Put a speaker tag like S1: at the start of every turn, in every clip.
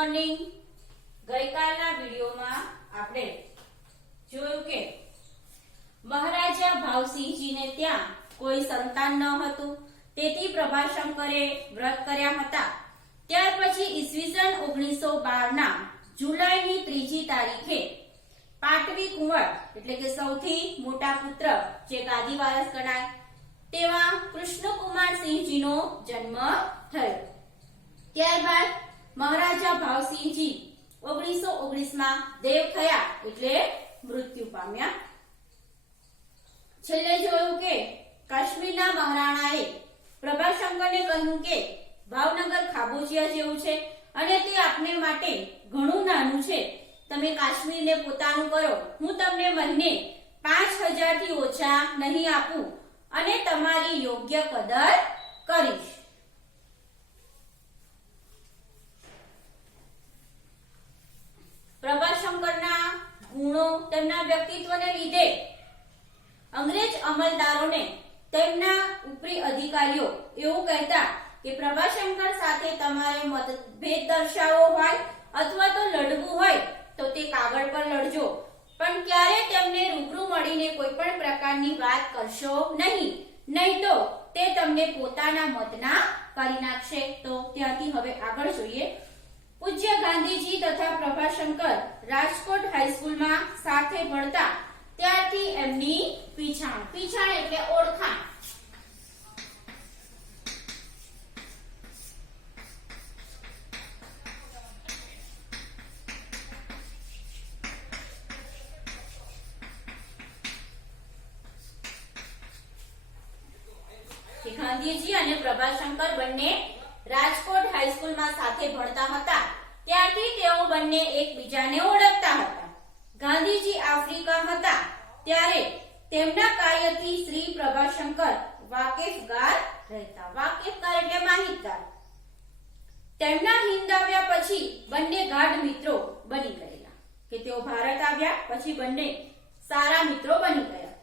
S1: Morning ગઈકાલના વિડીયોમાં આપણે જોયું કે મહારાજા ભાવસિંહજીને ત્યાં કોઈ સંતાન ન હતું. તેથી પ્રભાશંકરે વ્રત કર્યા હતા. ત્યાર પછી ઈસવીસન ઓગણીસો બારના જુલાઈની ત્રીજી તારીખે પાટવી કુંવર, એટલે કે સૌથી મોટા પુત્ર જે ગાદી વારસ ગણાય, તેવા કૃષ્ણકુમાર સિંહજીનો જન્મ થયો. ત્યારબાદ મહારાજા ભાવસિંહજી ઓગણીસો ઓગણીસમાં દેવ થયા એટલે મૃત્યુ પામ્યા. છેલ્લે જોયું કે કાશ્મીરના મહારાણાએ પ્રભાશંકરને કહ્યું કે ભાવનગર ખાબોચિયા જેવું છે અને તે આપને માટે ઘણું નાનું છે. તમે કાશ્મીરને પોતાનું કરો. હું તમને મહિને પાંચ હજારથી ઓછા નહીં આપું અને તમારી યોગ્ય કદર કરીશ. પ્રભાશંકરના ગુણો તેમના વ્યક્તિત્વને લીધે અંગ્રેજ અમલદારોને તેમના ઉપરી અધિકારીઓ એવું કહેતા કે પ્રભાશંકર સાથે તમારે મતભેદ દર્શાવવો હોય અથવા તો લડવું હોય તો તે કાગળ પર લડજો. પણ ક્યારે તેમને રૂબરૂ મળીને કોઈ પણ પ્રકારની વાત કરશો નહીં. નહીં તો તે તમને પોતાના મતના કરી નાખશે. તો ત્યાંથી હવે આગળ જોઈએ. પૂજ્ય ગાંધીજી તથા પ્રભાશંકર રાજકોટ હાઈસ્કૂલમાં સાથે ભણતા. ત્યારથી એમની પીછાણ. પીછાણ એટલે ઓળખાણ. ગાંધીજી અને પ્રભાશંકર બંને રાજકોટ હાઈસ્કૂલમાં સાથે ભણતા હતા. ત્યારથી તેઓ બંને એકબીજાને ઓળખતા હતા. ગાંધીજી આફ્રિકા હતા. ત્યારે તેમના કાર્યથી શ્રી પ્રભાશંકર વાકેફગાર રહેતા. વાકેફગાર એટલે માહિતગાર. તેમના હિંદ આવ્યા પછી બંને ગાઢ મિત્રો બની ગયેલા. કે તેઓ ભારત આવ્યા પછી બંને સારા મિત્રો બની ગયા.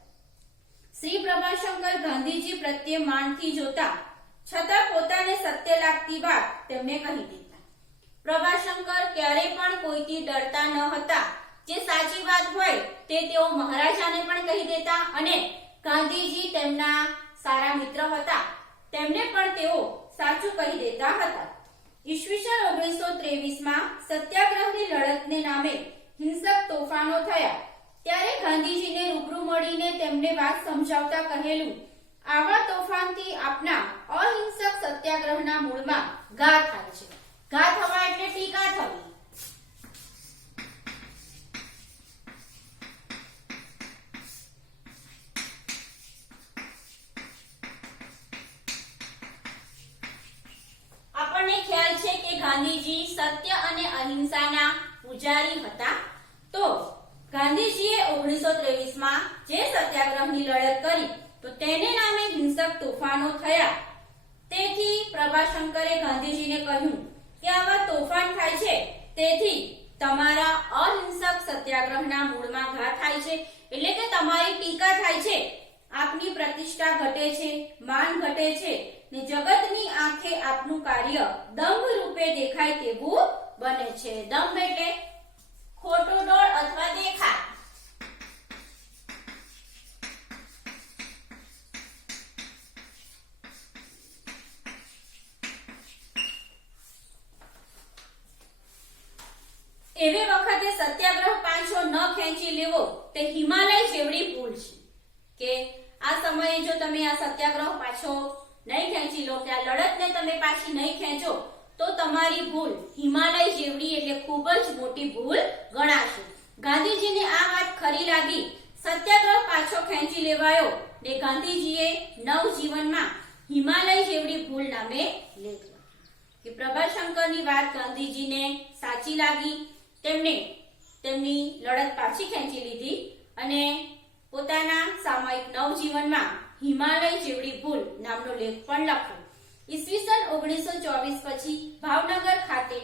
S1: શ્રી પ્રભાશંકર ગાંધીજી પ્રત્યે માણથી જોતા છતાં પોતાને સત્ય લાગતી વાત તેમને કહી દેતા પ્રભાશંકર ક્યારે પણ કોઈથી ડરતા ન હતા. જે સાચી વાત હોય તે તેઓ મહારાજાને પણ કહી દેતા અને ગાંધીજી તેમના સારા મિત્ર હતા. તેમને પણ તેઓ સાચું કહી દેતા હતા. ઈસવીસન ઓગણીસો ત્રેવીસમાં સત્યાગ્રહની લડતને નામે હિંસક તોફાનો થયા. ત્યારે ગાંધીજીને રૂબરૂ મળીને તેમને વાત સમજાવતા કહેલું આવા તોફાનથી આપના અહિંસક સત્યાગ્રહના મૂળમાં ઘા થાય છે. ઘા થવા એટલે ટીકા થવી. આપણને ખ્યાલ છે કે ગાંધીજી સત્ય અને અહિંસાના પૂજારી હતા. તો ગાંધીજીએ ઓગણીસો ત્રેવીસમાં જે સત્યાગ્રહની લડત કરી તો તેને નામે હિંસક તોફાનો થયા. તેથી પ્રભાશંકરે ગાંધીજીને કહ્યું કે આવા તોફાન થાય છે. તેથી તમારા અહિંસક સત્યાગ્રહના મૂળમાં ઘા થાય છે. એટલે કે તમારી ટીકા થાય છે. આપની પ્રતિષ્ઠા ઘટે છે, માન ઘટે છે ને જગતની આંખે આપનું કાર્ય દંભ રૂપે દેખાય તેવું બને છે. દંભ એટલે ખોટો ડોળ અથવા દેખાય એવે વખતે સત્યાગ્રહ પાછો ન ખેંચી લેવો તે હિમાલય જેવડી ભૂલ છે. કે આ સમયે જો તમે આ સત્યાગ્રહ પાછો નહીં ખેંચી લો કે આ લડતને તમે પાછી નહીં ખેંચો, તો તમારી ભૂલ હિમાલય જેવડી એટલે ખૂબ જ મોટી ભૂલ ગણાશે. ગાંધીજીને આ વાત ખરી લાગી. સત્યાગ્રહ પાછો ખેંચી લેવાયો ને ગાંધીજીએ નવજીવનમાં હિમાલય જેવડી ભૂલ નામે લેખ કે પ્રભાશંકરની વાત ગાંધીજીને સાચી લાગી. તેમણે તેમની લડત પાછી ખેંચી લીધી અને પોતાના સામયિક નવજીવનમાં હિમાલય જેવડી ભૂલ નામનો લેખ પણ લખ્યો. ઈસવીસન ઓગણીસો ચોવીસ પછી ભાવનગર ખાતે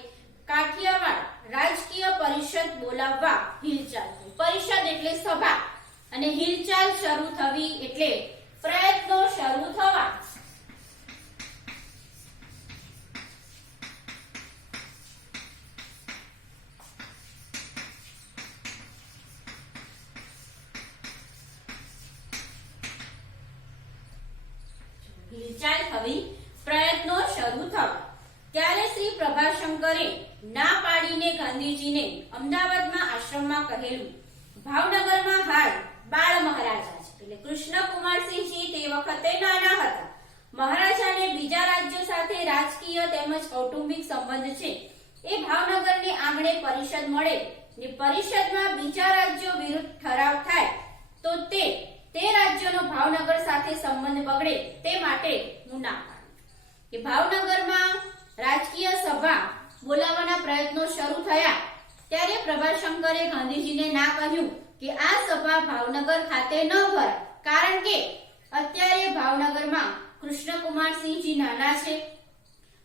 S1: કાઠિયાવાડ રાજકીય પરિષદ બોલાવવા હિલચાલ પરિષદ એટલે સભા અને હિલચાલ શરૂ થવી એટલે પ્રયત્નો શરૂ થવા શરૂ થવા. ત્યારે શ્રી પ્રભાશંકરે ના પાડીને ગાંધીજીને અમદાવાદમાં આશ્રમમાં કહેલું, ભાવનગરમાં હાલ બાળ મહારાજા છે. એટલે કૃષ્ણકુમારસિંહજી તે વખતે નાના હતા. મહારાજાને બીજા રાજ્યો સાથે રાજકીય તેમજ કૌટુંબિક સંબંધ છે એ ભાવનગરને આંગણે પરિષદ મળે ને પરિષદમાં બીજા રાજ્યો વિરુદ્ધ ઠરાવ થાય તો તે તે રાજ્યનો ભાવનગર સાથે સંબંધ બગડે તે માટે હું ના કે ભાવનગરમાં રાજકીય સભા બોલાવવાના પ્રયત્નો શરૂ થયા. ત્યારે પ્રભાશંકરે ગાંધીજીને ના કહ્યું કે આ સભા ભાવનગર ખાતે ન ભરાય, કારણ કે અત્યારે ભાવનગરમાં કૃષ્ણકુમારસિંહજી નાના છે.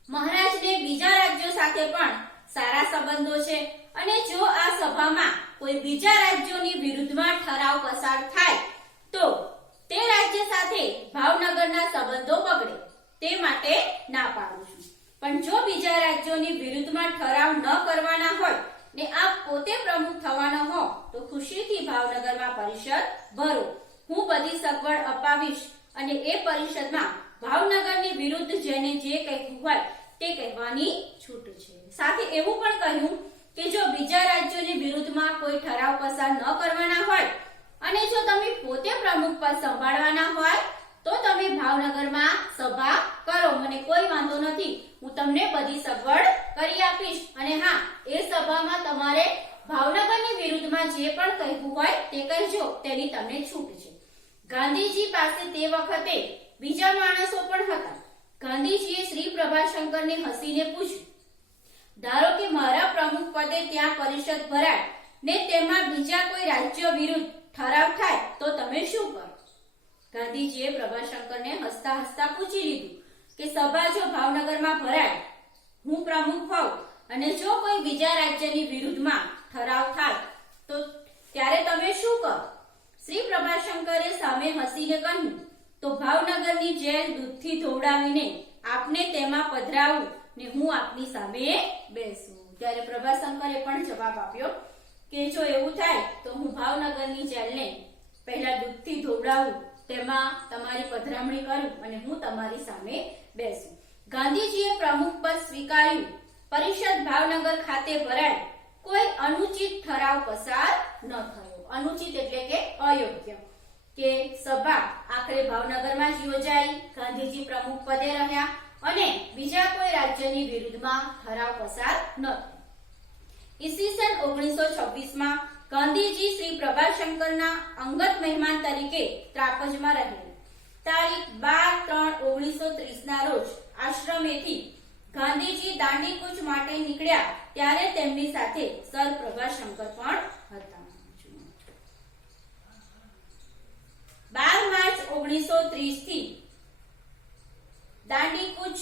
S1: મહારાજને બીજા રાજ્યો સાથે પણ સારા સંબંધો છે અને જો આ સભામાં કોઈ બીજા રાજ્યોની વિરુદ્ધમાં ઠરાવ પસાર થાય, તો તે રાજ્ય સાથે ભાવનગરના સંબંધો બગડે. તે માટે ના પાડું છું. પણ જો બીજા રાજ્યોની વિરુદ્ધમાં ઠરાવ ન કરવાના હોય ને આપ પોતે પ્રમુખ થવાના હો, તો ખુશીથી ભાવનગરમાં પરિષદ ભરો. હું બધી સગવડ અપાવીશ અને એ પરિષદમાં ભાવનગરની વિરુદ્ધ જેને જે કહેવું હોય તે કહેવાની છૂટ છે. સાથે એવું પણ કહ્યું કે જો બીજા રાજ્યોની વિરુદ્ધમાં કોઈ ઠરાવ પસાર ન કરવાના હોય અને જો તમે પોતે પ્રમુખ પદ સંભાળવાના હોય તો તમે ભાવનગરમાં સભા કરો. મને કોઈ વાંધો નથી. હું તમને બધી સગવડ કરી આપીશ. અને હા, એ સભામાં તમારે ભાવનગરની વિરુદ્ધમાં જે પણ કહેવું હોય તે કહેજો. તેની તમને છૂટ છે. ગાંધીજી પાસે તે વખતે બીજા માણસો પણ હતા. ગાંધીજીએ શ્રી પ્રભાશંકરને હસીને પૂછ્યું, ધારો કે મારા પ્રમુખ પદે ત્યાં પરિષદ ભરાય ને તેમાં બીજા કોઈ રાજ્ય વિરુદ્ધ ઠરાવ થાય તો તમે શું કરો? ગાંધીજીએ પ્રભાશંકરને હસતા હસતા પૂછી લીધું કે સભા જો ભાવનગરમાં ભરાય, હું પ્રમુખ હોઉં અને જો કોઈ બીજા રાજ્યની વિરુદ્ધમાં ઠરાવ થાય, તો ત્યારે તમે શું કરો? શ્રી પ્રભાશંકરે સામે હસીને કહ્યું, તો ભાવનગરની જેલ દૂધથી ધોવડાવીને આપને તેમાં પધરાવું ને હું આપની સામે બેસું. ત્યારે પ્રભાશંકરે પણ જવાબ આપ્યો કે જો એવું થાય, તો હું ભાવનગરની જેલને પહેલા દૂધથી ધોવડાવું તેમાં તમારી પધરામણી કરું અને હું તમારી સામે બેસું. ગાંધીજીએ પ્રમુખ પદ સ્વીકાર્યું. પરિષદ ભાવનગર ખાતે ભરાય કોઈ અનુચિત ઠરાવ પસાર ન થયો. અનુચિત એટલે કે અયોગ્ય. કે સભા આખરે ભાવનગરમાં જ યોજાઈ. ગાંધીજી પ્રમુખ પદે રહ્યા અને બીજા કોઈ રાજ્યની વિરુદ્ધમાં ઠરાવ પસાર ન થયો. ઈસવીસન ઓગણીસો છવ્વીસમાં ગાંધીજી શ્રી પ્રભાશંકરના અંગત મહેમાન તરીકે ત્રાપજમાં રહેલા. તારીખ બાર ત્રણ ઓગણીસો ત્રીસના રોજ આશ્રમેથી ગાંધીજી દાંડીકૂચ માટે નીકળ્યા ત્યારે તેમની સાથે સર પ્રભાશંકર પણ હતા. બાર માર્ચ ઓગણીસો ત્રીસથી દાંડીકૂચ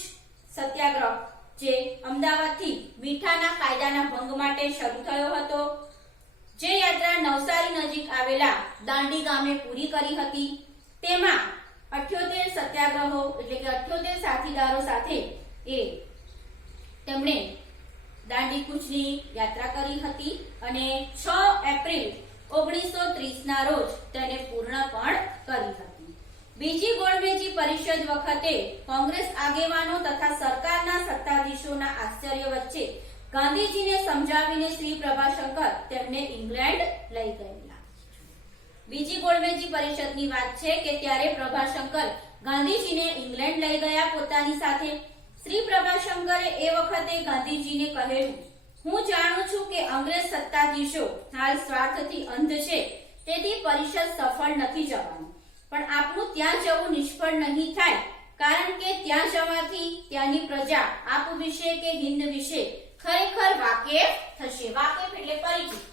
S1: સત્યાગ્રહ, જે અમદાવાદથી મીઠાના કાયદાના ભંગ માટે શરૂ થયો હતો. જે યાત્રા નવસારી નજીક આવેલા દાંડી ગામે પૂરી કરી હતી. તેમાં અઠ્યોતેર સત્યાગ્રહો એટલે કે અઠ્યોતેર સાથીદારો સાથે એ તેમણે દાંડી કૂચની યાત્રા કરી હતી અને છ એપ્રિલ ઓગણીસો ના રોજ તેને પૂર્ણ પણ કરી હતી. બીજી ગોળમેજી પરિષદ વખતે કોંગ્રેસ આગેવાનો તથા સરકારના સત્તાધીશોના આશ્ચર્ય વચ્ચે ગાંધીજીને સમજાવીને શ્રી પ્રભાશંકર તેમને ઇંગ્લેન્ડ લઈ ગયેલા. બીજી ગોળમેજી પરિષદની વાત છે કે ત્યારે પ્રભાશંકર ગાંધીજીને ઇંગ્લેન્ડ લઈ ગયા પોતાની સાથે. શ્રી પ્રભાશંકરે એ વખતે ગાંધીજીને કહેલું, હું જાણું છું કે અંગ્રેજ સત્તાધીશો હાલ સ્વાર્થથી અંધ છે, તેથી પરિષદ સફળ નથી જવાનું. પણ આપનું ત્યાં જવું નિષ્ફળ નહીં થાય, કારણ કે ત્યાં જવાથી ત્યાંની પ્રજા આપ વિશે કે હિન્દ વિશે ખરેખર વાકેફ થશે. વાકેફ એટલે પરિચિત.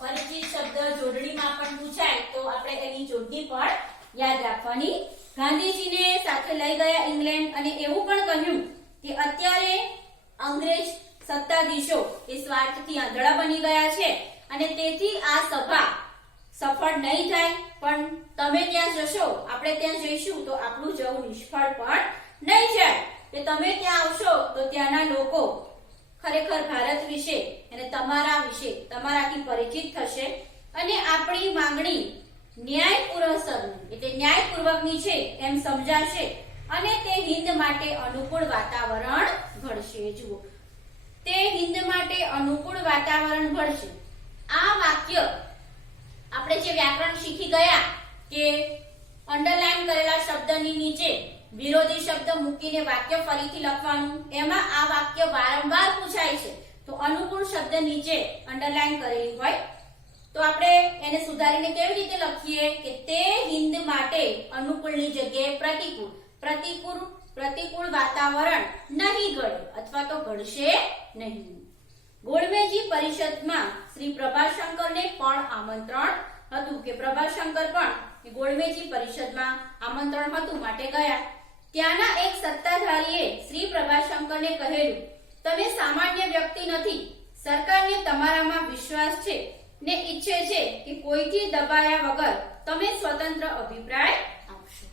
S1: પરિચિત શબ્દ જોડણીમાં પણ પૂછાય તો આપણે એની જોડણી પણ યાદ રાખવાની. ગાંધીજીને સાથે લઈ ગયા ઇંગ્લેન્ડ અને એવું પણ કહ્યું કે અત્યારે અંગ્રેજ સત્તાધીશો એ સ્વાર્થથી આંધળા બની ગયા છે અને તેથી આ સભા સફળ નહીં થાય, પણ તમે ત્યાં જશો, આપણે ત્યાં જઈશું, તો આપણું જવું નિષ્ફળ પણ નહીં જાય. કે તમે ત્યાં આવશો, તો ત્યાંના લોકો ખરેખર ભારત વિશે અને તમારા વિશે, તમારાથી પરિચિત થશે. અને આપણી માંગણી ન્યાયપૂર્વક એટલે ન્યાયપૂર્વકની છે, એમ સમજાશે. અને તે હિંદ માટે અનુકૂળ વાતાવરણ ઘડશે, જુઓ. તે હિંદ માટે અનુકૂળ વાતાવરણ ઘડશે. આ વાક્ય આપણે જે વ્યાકરણ શીખી ગયા કે અંડરલાઈન કરેલા શબ્દની નીચે વિરોધી શબ્દ મૂકીને વાક્ય ફરીથી લખવાનું, એમાં આ વાક્ય વારંવાર પૂછાય છે. તો અનુકૂળ શબ્દ નીચે અંડરલાઈન કરેલી હોય, તો આપણે એને સુધારીને કેવી રીતે લખીએ કે તે હિંદ માટે અનુકૂળની જગ્યાએ પ્રતિકૂળ. પ્રતિકૂળ પ્રતિકૂળ વાતાવરણ નહીં ઘડે અથવા તો ઘડશે નહીં. ગોળમેજી પરિષદમાં શ્રી પ્રભાશંકરને પણ આમંત્રણ હતું કે પ્રભાશંકર પણ ગોળમેજી પરિષદમાં આમંત્રણ હતું માટે ગયા. ત્યાંના એક સત્તાધારીએ શ્રી પ્રભાશંકરને કહેલું, તમે સામાન્ય વ્યક્તિ નથી. સરકારને તમારામાં વિશ્વાસ છે ને ઈચ્છે છે કે કોઈથી દબાયા વગર તમે સ્વતંત્ર અભિપ્રાય આપશો.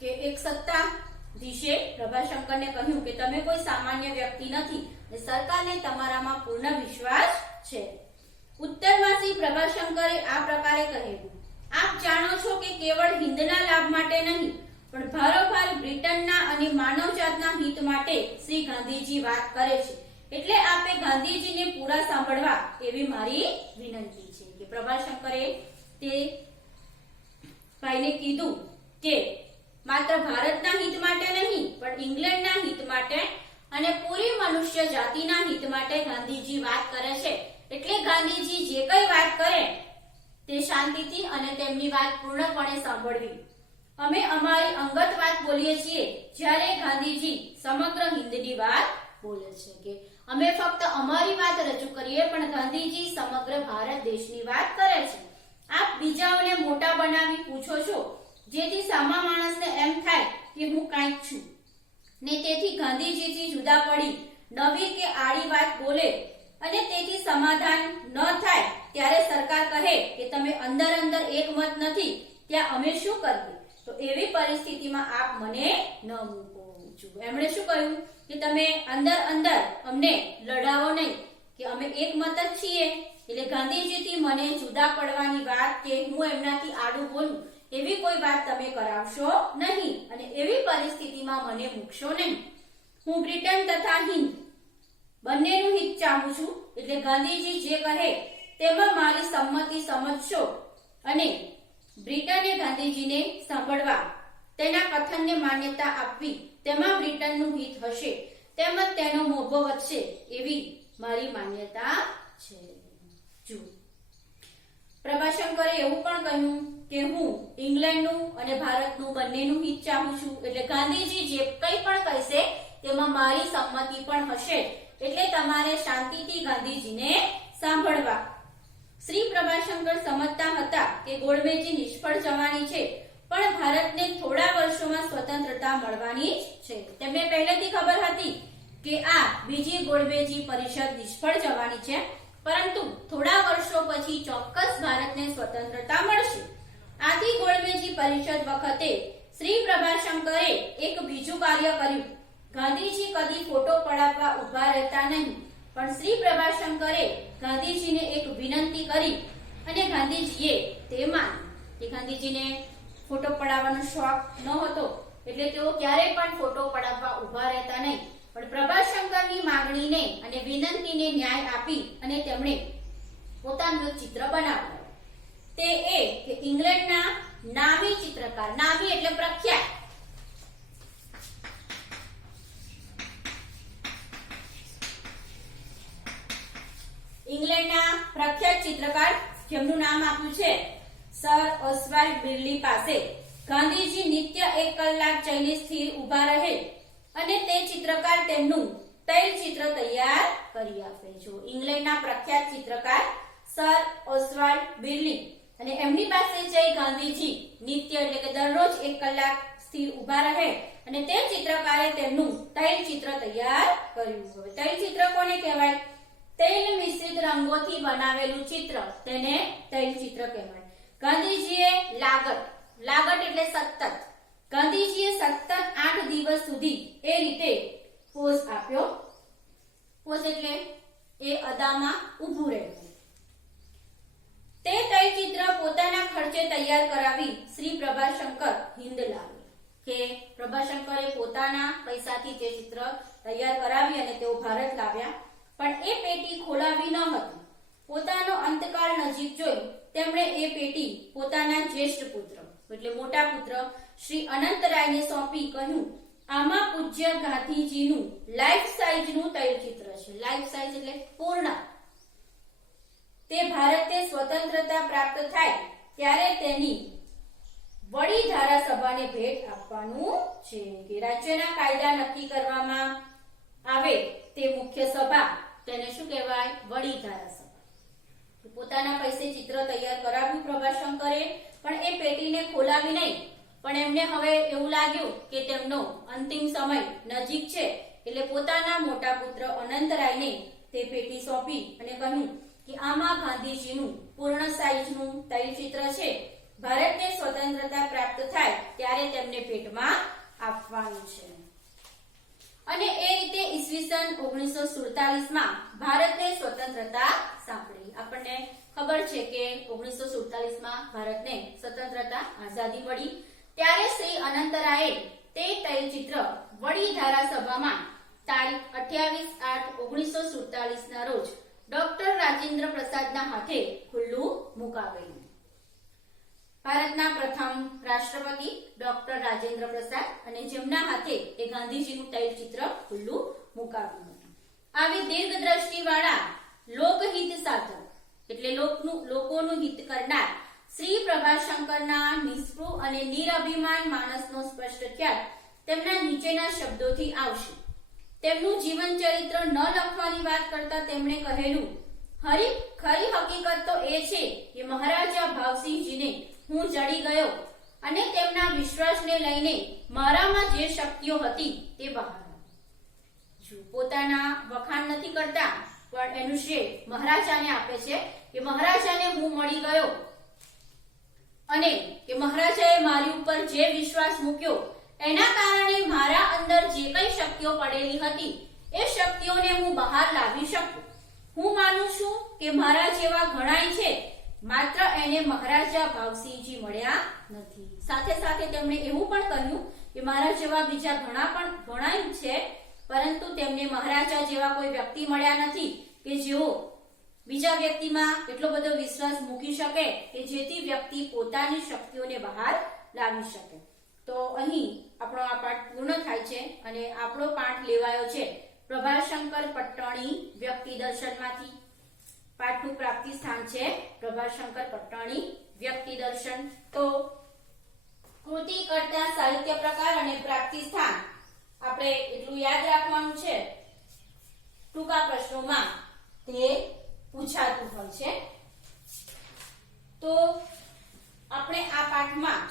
S1: કે એક સત્તાધીશે પ્રભાશંકરને કહ્યું કે તમે કોઈ સામાન્ય વ્યક્તિ નથી ને તમારામાં પૂર્ણ વિશ્વાસ છે. ઉત્તરવાસી પ્રભાશંકરે આ પ્રકારે કહ્યું આપ જાણો છો કે કેવળ હિંદના લાભ માટે નહીં, પણ ભારોભાર બ્રિટનના અને માનવજાતના હિત માટે શ્રી ગાંધીજી વાત કરે છે. એટલે આપે ગાંધીજીને પૂરા સાંભળવા એવી મારી વિનંતી છે. કે પ્રભાશંકરે તે ભાઈને કીધું કે માત્ર ભારતના હિત માટે નહીં, પણ ઇંગ્લેન્ડના હિત માટે અને પૂરી મનુષ્ય જાતિના હિત માટે ગાંધીજી વાત કરે છે. એટલે ગાંધીજી જે કઈ વાત કરે, તે શાંતિથી અને તેમની વાત પૂર્ણપણે સાંભળવી. અમે અમારી અંગત વાત બોલીએ છીએ, જ્યારે ગાંધીજી સમગ્ર હિંદની વાત બોલે છે કે, અમે ફક્ત અમારી વાત રજૂ કરીએ, પણ ગાંધીજી સમગ્ર ભારત દેશની વાત કરે છે. આપ બીજાઓને મોટા બનાવી પૂછો છો જેથી સામા માણસને એમ થાય કે હું કાંઈક છું. ને તેથી ગાંધીજીથી જુદા પડી, નવી કે આડી વાત બોલે અને તેથી સમાધાન ન થાય ત્યારે સરકાર કહે કે તમે અંદર અંદર એકમત નથી, ત્યાં અમે શું કરીએ? તો એવી પરિસ્થિતિમાં આપ મને ન મૂકો. છું એમણે શું કહ્યું? કે તમે અંદર અંદર અમને લડાવો નહીં, કે અમે એકમત જ છીએ. એટલે ગાંધીજીથી મને જુદા પડવાની વાત કે હું એમનાથી આડું બોલું એવી કોઈ વાત તમે કરાવશો નહીં અને એવી પરિસ્થિતિમાં મને મૂકશો નહીં. હું બ્રિટન તથા હિન્દ બંનેનું હિત ચાહું છું એટલે ગાંધીજી જે કહે તેમાં મારી સંમતિ સમજશો અને બ્રિટને ગાંધીજીને સાંભળવા, તેના કથનને માન્યતા આપવી, તેમાં બ્રિટનનું હિત હશે, તેમજ તેનો મોભો વધશે એવી મારી માન્યતા છે. જુઓ. પ્રભાશંકરે એવું પણ કહ્યું કે હું ઇંગ્લેન્ડનું અને ભારતનું બંનેનું હિત ચાહું છું. એટલે ગાંધીજી જે કંઈ પણ કહેશે, તેમાં મારી સંમતિ પણ હશે. એટલે તમારે શાંતિથી ગાંધીજીને સાંભળવા. શ્રી પ્રભાશંકર સમજતા હતા કે ગોળમેજી નિષ્ફળ જવાની છે, પણ ભારતને થોડા વર્ષોમાં સ્વતંત્રતા મળવાની છે. તેમને પહેલેથી ખબર હતી કે આ બીજી ગોળમેજી પરિષદ નિષ્ફળ જવાની છે, પરંતુ થોડા વર્ષો પછી ચોક્કસ ભારતને સ્વતંત્રતા મળશે. આથી ગોળમેજી પરિષદ વખતે શ્રી પ્રભાશંકરે એક બીજું કાર્ય કર્યું. ગાંધીજી કદી ફોટો પડાવવા ઊભા રહેતા નહીં, પણ શ્રી પ્રભાશંકરે ગાંધીજીને એક વિનંતી કરી અને ગાંધીજીએ તે માની. કે ગાંધીજીને ફોટો પડાવવાનો શોખ ન હતો, એટલે તેઓ ક્યારેય પણ ફોટો પડાવવા ઊભા રહેતા નહીં. પણ પ્રભાશંકરની માંગણીને અને વિનંતીને ન્યાય આપી અને તેમણે પોતાનું ચિત્ર બનાવ્યું. તે એ કે ઇંગ્લેન્ડના નામી ચિત્રકાર નામી એટલે પ્રખ્યાત. ઇંગ્લેન્ડના પ્રખ્યાત ચિત્રકાર, જેમનું નામ આપ્યું છે, સર ઓસ્વાલ્ડ બિરલી પાસે. ગાંધીજી નિત્ય એક કલાક જઈને સ્થિર ઊભા રહે અને તે ચિત્રકાર તેમનું તૈલ ચિત્ર તૈયાર કરી આપે. છે ઇંગ્લેન્ડના પ્રખ્યાત ચિત્રકાર, સર ઓસ્વાલ્ડ બિર્લી અને એમની પાસે જઈ ગાંધીજી નિત્ય એટલે કે દરરોજ એક કલાક સ્થિર ઊભા રહે અને તે ચિત્રકારે તેમનું તૈલ ચિત્ર તૈયાર કર્યું હવે તૈલ ચિત્ર કોને કહેવાય? તૈલ મિશ્રિત રંગોથી બનાવેલું ચિત્ર. તેને તૈલ ચિત્ર કહેવાય. ગાંધીજીએ લાગટ. લાગટ એટલે સતત. ગાંધીજીએ સતત આઠ દિવસ સુધી એ રીતે પોઝ આપ્યો. પોઝ એટલે એ અદામાં ઊભું રહેવું તે તૈલ ચિત્ર તૈયાર કરાવી શ્રી પ્રભાશંકર હિંદ લાવી કે પ્રભાશંકરે પોતાના પૈસાથી તે ચિત્ર તૈયાર કરાવી અને તેઓ ભારત લાવ્યા પણ એ પેટી ખોલાવી ન હતી પોતાનો અંતકાળ નજીક જોઈ તેમણે એ પેટી પોતાના જ્યેષ્ઠ પુત્ર એટલે મોટા પુત્ર શ્રી અનંતરાયને સોંપી કહ્યું, આમાં પૂજ્ય ગાંધીજીનું લાઈફ સાઈઝનું તૈલચિત્ર છે. લાઈફ સાઈઝ એટલે પૂર્ણ. તે ભારતે સ્વતંત્રતા પ્રાપ્ત થાય ત્યારે તેની વડી ધારાસભાને ભેટ આપવાનું છે કે રાજ્યના કાયદા નક્કી કરવામાં આવે તે મુખ્ય સભા, તેને શું કહેવાય? વડી ધારાસભા. પોતાના પૈસે ચિત્ર તૈયાર કરાવ્યું પ્રભાશંકરે, પણ એ પેટીને ખોલાવી નહીં. પણ એમને હવે એવું લાગ્યું કે તેમનો અંતિમ સમય નજીક છે એટલે પોતાના મોટા પુત્ર અનંતરાયને તે પેટી સોંપી અને કહ્યું કે આમાં ગાંધીજીનું પૂર્ણ સાઈઝનું તૈલચિત્ર છે. ભારતને સ્વતંત્રતા પ્રાપ્ત થાય ત્યારે તેમને ભેટમાં આપવાનું છે. અને એ રીતે ઈસવીસન ઓગણીસો સુડતાલીસમાં ભારતને સ્વતંત્રતા સાંપડી. આપણને ખબર છે કે ઓગણીસો સુડતાલીસમાં ભારતને સ્વતંત્રતા આઝાદી મળી. ત્યારે શ્રી અનંતરાયે તે તૈલચિત્ર વડી ધારાસભામાં તારીખ અઠ્યાવીસ આઠ ઓગણીસો સુડતાલીસ ના રોજ ડોક્ટર રાજેન્દ્ર પ્રસાદના હાથે ખુલ્લું મુકાવેલું. ભારતના પ્રથમ રાષ્ટ્રપતિ ડોક્ટર રાજેન્દ્ર પ્રસાદ અને જેમના હાથે એ ગાંધીજીનું તૈલચિત્ર ખુલ્લું મુકાવ્યું આવી દીર્ઘ વાળા લોકહિત સાધક એટલે લોકોનું હિત કરનાર શ્રી પ્રભાશંકરના નિસ્પૃહ અને નિરભિમાન માણસનો સ્પષ્ટ ખ્યાલ તેમના નીચેના શબ્દોથી આવશે. તેમનું જીવન ચરિત્ર ન લખવાની વાત કરતા તેમણે કહેલું, હરી, ખરી હકીકત તો એ છે કે મહારાજા ભાવસિંહજીને હું જડી ગયો અને તેમના વિશ્વાસને લઈને મારામાં જે શક્તિઓ હતી તે બહાર પોતાના વખાણ નથી કરતા, પણ એનું શ્રેય મહારાજાને આપે છે કે મહારાજાને હું મળી ગયો અને કે મહારાજાએ મારી ઉપર જે વિશ્વાસ મૂક્યો, એના કારણે મારા અંદર જે કઈ શક્તિઓ પડેલી હતી, એ શક્તિઓને હું બહાર લાવી શકું. હું માનું છું કે મારા જેવા ઘણાય છે, માત્ર એને મહારાજા ભાવસિંહજી મળ્યા નથી. સાથે સાથે તેમણે એવું પણ કહ્યું કે મારા જેવા બીજા ઘણા પણ, ઘણાય છે, પરંતુ તેમને મહારાજા જેવા કોઈ વ્યક્તિ મળ્યા નથી કે જેઓ બીજા વ્યક્તિમાં એટલો બધો વિશ્વાસ મૂકી શકે કે જેથી વ્યક્તિ પોતાની શક્તિઓને બહાર લાવી શકે. તો અહીં આપણો આ પાઠ પૂર્ણ થાય છે અને આપણો પાઠ લેવાયો છે પ્રભાશંકર પટ્ટણી વ્યક્તિ દર્શનમાંથી. પાઠનું પ્રાપ્તિ સ્થાન છે પ્રભાશંકર પટ્ટણી વ્યક્તિ દર્શન. તો કૃતિ કરતા સાહિત્ય પ્રકાર અને પ્રાપ્તિ સ્થાન. આપણે એટલું યાદ રાખવાનું છે. ટૂંકા પ્રશ્નોમાં તે પૂછાતું હોય છે. તો આપણે આ પાઠમાં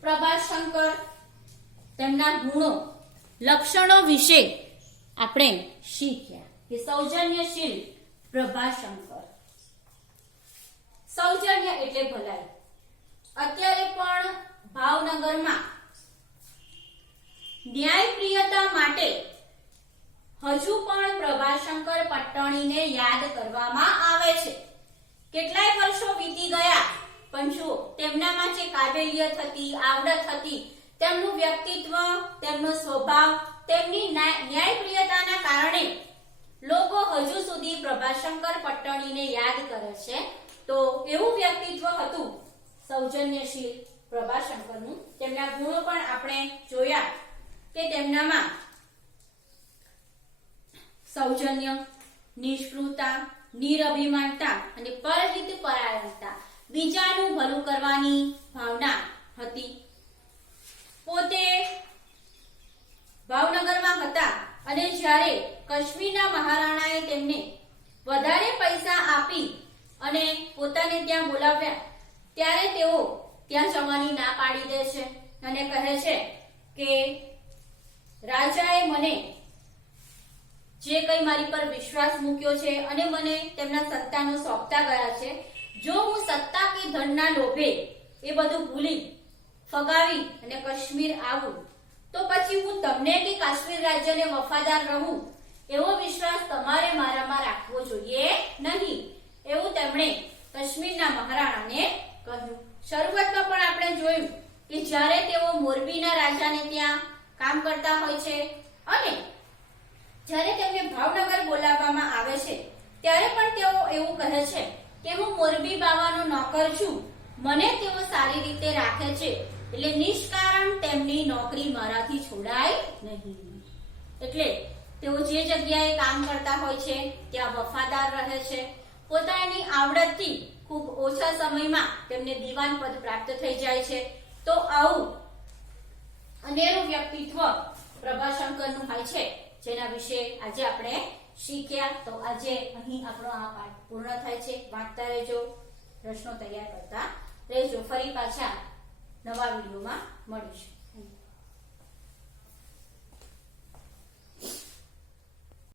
S1: પ્રભાશંકર, તેમના ગુણો, લક્ષણો વિશે આપણે શીખ્યા. કે સૌજન્યશીલ પ્રભાશંકર. સૌજન્ય એટલે ભલાઈ. અત્યારે પણ ભાવનગરમાં ન્યાયપ્રિયતા માટે હજુ પણ પ્રભાશંકર પટ્ટણીને યાદ કરવામાં આવે છે. કેટલાય વર્ષો વીતી ગયા, પણ જો તેમનામાં જે કાબેલિયત હતી, આવડત હતી, તેમનું વ્યક્તિત્વ, તેમનો સ્વભાવ, તેમની ન્યા- ન્યાયપ્રિયતાના કારણે લોકો હજુ સુધી પ્રભાશંકર પટ્ટણીને યાદ કરે છે. તો એવું વ્યક્તિત્વ હતું સૌજન્યશીલ પ્રભાશંકરનું. તેમના ગુણો પણ આપણે જોયા કે તેમનામાં સૌજન્ય, નિષ્ફળતા, નિરભિમાનતા અને પરહિત પરાયણતા બીજાનું ભલું કરવાની ભાવના હતી. પોતે ભાવનગરમાં હતા અને જ્યારે કાશ્મીરના મહારાણાએ તેમને વધારે પૈસા આપી અને પોતાને ત્યાં બોલાવ્યા, ત્યારે તેઓ ત્યાં જવાની ના પાડી દે છે અને કહે છે કે, રાજાએ મને જે કંઈ મારી પર વિશ્વાસ મૂક્યો છે અને મને તેમના સત્તાનો સોંપતા ગયા છે, જો હું સત્તા કે ધનના લોભે એ બધું ભૂલી, ફગાવી અને કાશ્મીર આવું, તો પછી હું તમને કે કાશ્મીર રાજ્યને વફાદાર રહું, એવો વિશ્વાસ તમારે મારામાં રાખવો જોઈએ નહીં, એવું તેમણે કાશ્મીરના મહારાણાને કહ્યું. શરૂઆતમાં પણ આપણે જોયું કે જ્યારે તેઓ મોરબીના રાજાને ત્યાં કામ કરતા હોય છે અને જ્યારે તેમને ભાવનગર બોલાવવામાં આવે છે, ત્યારે પણ તેઓ એવું કહે છે કે હું મોરબી બાવાનો નોકર છું. મને તેઓ સારી રીતે રાખે છે, એટલે નિષ્કારણ તેમની નોકરી મારાથી છોડાય નહીં. એટલે તેઓ જે જગ્યાએ કામ કરતા હોય છે, ત્યાં વફાદાર રહે છે. પોતાની આવડતથી ખૂબ ઓછા સમયમાં તેમને દીવાન પદ પ્રાપ્ત થઈ જાય છે. તો આવું અનેરું વ્યક્તિત્વ પ્રભાશંકરનું હોય છે. જેના વિશે આજે આપણે શીખ્યા. તો આજે અહીં આપણો આ પાઠ પૂર્ણ થાય છે. વાંચતા રહેજો. પ્રશ્નો તૈયાર કરતા રહેજો. ફરી પાછા નવા વિડીયોમાં મળીશું.